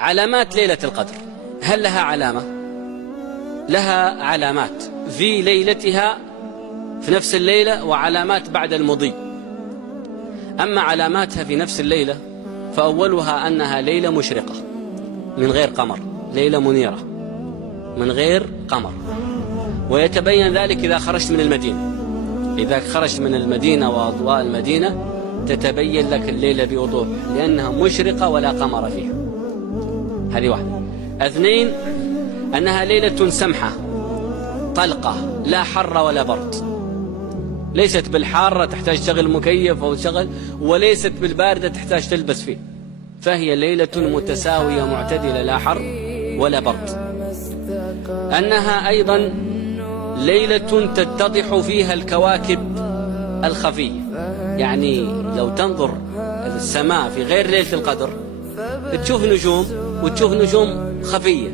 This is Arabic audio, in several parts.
علامات ليلة القدر، هل لها علامة؟ لها علامات في ليلتها في نفس الليلة وعلامات بعد المضي. أما علاماتها في نفس الليلة فأولها أنها ليلة مشرقة من غير قمر، ليلة منيرة من غير قمر، ويتبين ذلك إذا خرجت من المدينة. إذا خرجت من المدينة وأضواء المدينة تتبين لك الليلة بوضوح، لأنها مشرقة ولا قمر فيها. هذه واحدة. اثنين، أنها ليلة سمحة طلقة، لا حر ولا برد، ليست بالحارة تحتاج تشغل مكيف أو تشغل، وليست بالباردة تحتاج تلبس فيه، فهي ليلة متساوية معتدلة، لا حر ولا برد. أنها أيضا ليلة تتضح فيها الكواكب الخفية، يعني لو تنظر السماء في غير ليلة القدر تشوف نجوم وتشوف نجوم خفية،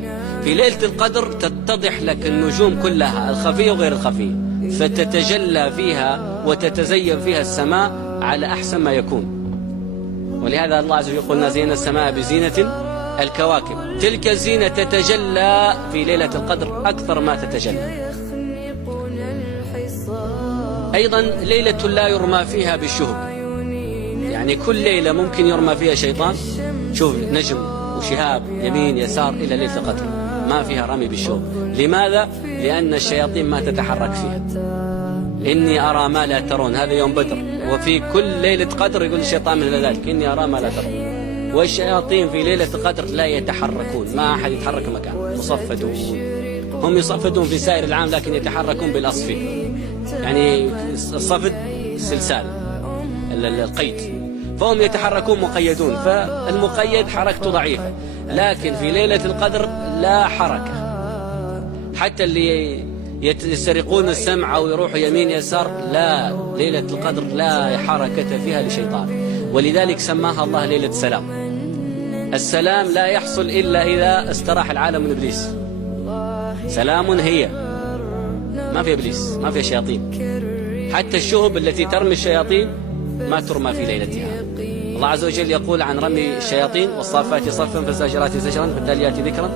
في ليلة القدر تتضح لك النجوم كلها الخفية وغير الخفية، فتتجلى فيها وتتزين فيها السماء على أحسن ما يكون. ولهذا الله عز وجل يقول: زينا السماء بزينة الكواكب. تلك الزينة تتجلى في ليلة القدر أكثر ما تتجلى. أيضا ليلة لا يرمى فيها بالشهب، يعني كل ليلة ممكن يرمى فيها شيطان، شوف نجم وشهاب يمين يسار إلى ليلة القدر ما فيها رمي بالشهب. لماذا؟ لأن الشياطين ما تتحرك فيها. إني أرى ما لا ترون، هذا يوم بدر، وفي كل ليلة قدر يقول الشيطان مثل ذلك: إني أرى ما لا ترون. والشياطين في ليلة القدر لا يتحركون، ما أحد يتحرك مكان، مصفدون. هم يصفدون في سائر العام لكن يتحركون بالأصفد، يعني الصفد السلسال القيد، فهم يتحركون مقيدون، فالمقيد حركته ضعيفة. لكن في ليلة القدر لا حركة، حتى اللي يسرقون السمع أو يروحوا يمين يسار، لا، ليلة القدر لا حركة فيها لشيطان، ولذلك سماها الله ليلة السلام. السلام لا يحصل إلا إذا استراح العالم من إبليس. سلام هي، ما في إبليس، ما في شياطين. حتى الشهب التي ترمي الشياطين ما ترمى في ليلتها. الله عز وجل يقول عن رمي الشياطين: والصافات صفا فالزاجرات زجرا فالتاليات ذكرا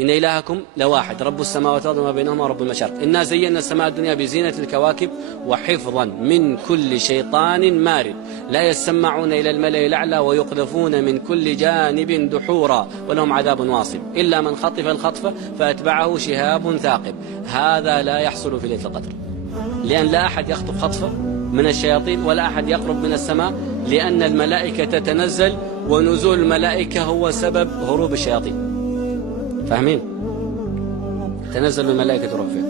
إن إلهكم لواحد رب السماوات والأرض وما بينهما رب المشارق إنا زينا السماء الدنيا بزينة الكواكب وحفظا من كل شيطان مارد لا يسمعون إلى الملأ الأعلى ويقذفون من كل جانب دحورا ولهم عذاب واصب إلا من خطف الخطفة فأتبعه شهاب ثاقب. هذا لا يحصل في ليلة القدر، لأن لا أحد يخطف خطفة من الشياطين ولا أحد يقرب من السماء، لأن الملائكة تتنزل، ونزول الملائكة هو سبب هروب الشياطين. فاهمين؟ تنزل الملائكة تروح فيها.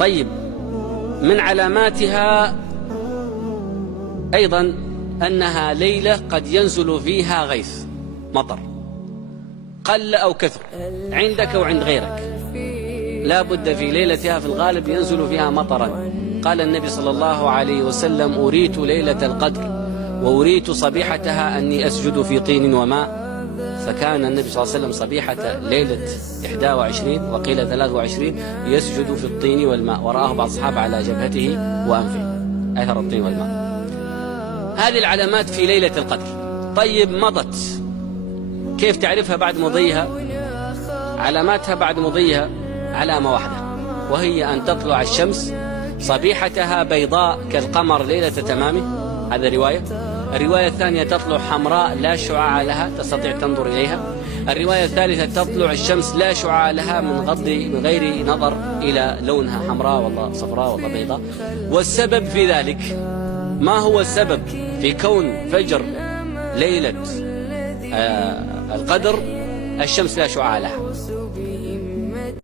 طيب، من علاماتها أيضا أنها ليلة قد ينزل فيها غيث، مطر، قل أو كثر، عندك وعند غيرك، لا بد في ليلتها في الغالب ينزل فيها مطرا. قال النبي صلى الله عليه وسلم: أريت ليلة القدر وأريت صبيحتها أني أسجد في طين وماء. فكان النبي صلى الله عليه وسلم صبيحة ليلة 21 وقيل 23 يسجد في الطين والماء، ورآه بعض الصحابة على جبهته وأنفه أثر الطين والماء. هذه العلامات في ليلة القدر. طيب، مضت، كيف تعرفها بعد مضيها؟ علاماتها بعد مضيها علامة واحدة، وهي أن تطلع الشمس صبيحتها بيضاء كالقمر ليلة تمامه، هذا رواية. الرواية الثانية تطلع حمراء لا شعاع لها تستطيع تنظر إليها. الرواية الثالثة تطلع الشمس لا شعاع لها من غير نظر إلى لونها حمراء والله صفراء والله بيضاء. والسبب في ذلك، ما هو السبب في كون فجر ليلة القدر الشمس لا شعاع لها؟